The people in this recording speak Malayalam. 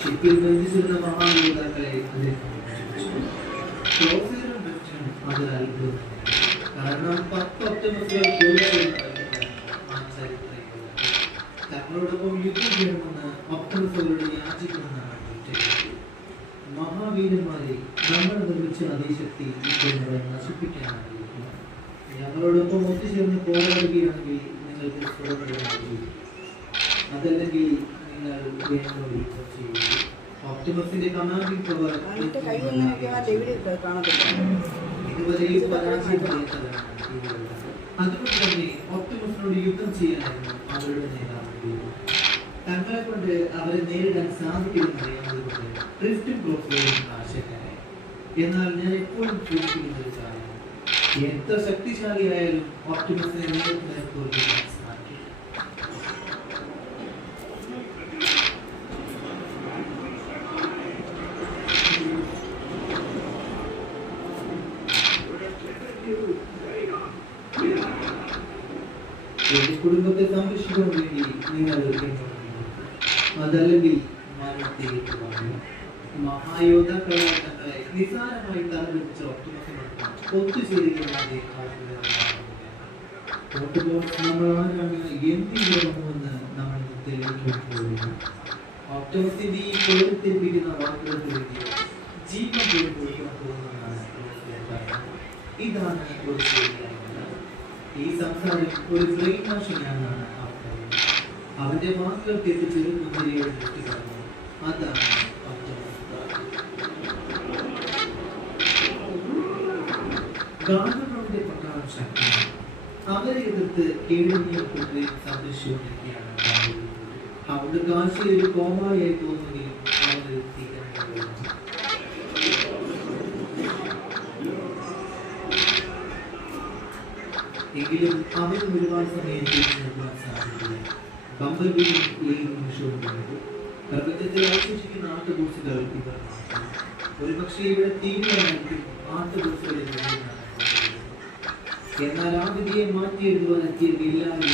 ഷിപ്പിൽ ബന്ധിച്ചിരുന്ന മഹായോദ്ധാക്കളെ അത് അത്ഭുതം. കാരണം 10 ഒക്ടോബർ തങ്ങളോടൊപ്പം യുദ്ധം ചെയ്യണമെന്ന് ഒക്ടോബറുടെ യാചിക്കണമെന്നാണ് മഹാവീരന്മാരെ നമ്മൾ നിർമ്മിച്ച അതീശക്തി ഇപ്പോൾ നശിപ്പിക്കാനാണ്. ഞങ്ങളോടൊപ്പം ഒത്തുചേർന്ന് പോരാടുകയാണെങ്കിൽ നിങ്ങൾക്ക് പുറപ്പെടുകയാണെങ്കിൽ, അതല്ലെങ്കിൽ നിങ്ങൾ ഓപ്റ്റിമസിന്റെ കമാൻഡിംഗ് പവർ ഇതുവരെയും പരാജയപ്പെടുത്തതാണ്. അതുകൊണ്ട് തന്നെ ഓപ്റ്റിമസിനോട് യുദ്ധം ചെയ്യാനായിരുന്നു അവരുടെ നേതാവ്. തങ്ങളെ കൊണ്ട് അവരെ നേരിടാൻ സാധിക്കുമെന്നറിയാവുന്നതുകൊണ്ട് ഡ്രിഫ്റ്റും ക്രോസ്വേയും ആശയക്കാരായി. എന്നാൽ ഞാൻ എപ്പോഴും ചോദിക്കുന്ന ഒരു കാര്യം, എത്ര ശക്തിശാലിയായാലും ഓപ്റ്റിമസിനെ നേരിടാൻ തോൽപ്പിക്കാൻ സാധിക്കില്ല. എന്റെ കുടുംബത്തെ സംരക്ഷിക്കാൻ വേണ്ടി നിങ്ങൾ അതല്ലെങ്കിൽ മരണത്തിലേക്ക് വാങ്ങും. മഹായോദ്ധാക്കളായ തങ്ങളെ നിസാരമായി തലവെച്ച ഒത്തുമൊത്തം ഒത്തുചേരുകയാണ്. നമ്മൾ ആരാണ് എന്തിനുവെന്ന് നമ്മൾ തെളിയിക്കാൻ പോകുന്നു. ഒക്ടോബസിന്റെ ഈ കൊഴുത്തിരിപ്പിക്കുന്ന വാക്കുകൾക്ക് വേണ്ടി ജീവൻ കൊടുക്കാൻ പോകുന്നതാണ്. ഇതാണ് ഒരു ശരിയായ ഈ സംസാരം ഒരു ബ്രെയിൻ വാഷിംഗാണെന്നാണ് അവന്റെ വാക്കുകൾ കേട്ട് ചെറുകുതിരയുടെ ദൃഷ്ടി പറഞ്ഞു. അതാണ് ഗാന്ധരുടെ പട്ടാളം ശക്തിയാണ്. അവരെ എതിർത്ത് കീഴടങ്ങിയപ്പോഴേക്കും സംരക്ഷിച്ചുകൊണ്ടിരിക്കുകയാണ്. അവരുടെ കാഴ്ച ഒരു കോമാളിയായി തോന്നുകയും അവർ എങ്കിലും അവരും ഒരുപാട് സമയം തിരിച്ചെടുക്കാൻ സാധിക്കില്ല. ബംബൽബിയും ഈ നിമിഷവും കണ്ടു. പ്രപഞ്ചത്തിൽ അവശേഷിക്കുന്ന ആട്ടുകൂസുകൾ ഇവർ മാത്രം. ഒരുപക്ഷെ ഇവിടെ തീരുമാനമായിരിക്കും ആട്ടുകൂസുകളിൽ. എന്നാൽ ആ വിധിയെ മാറ്റി എഴുതുവാൻ എത്തിയ ഇല്ലാതെ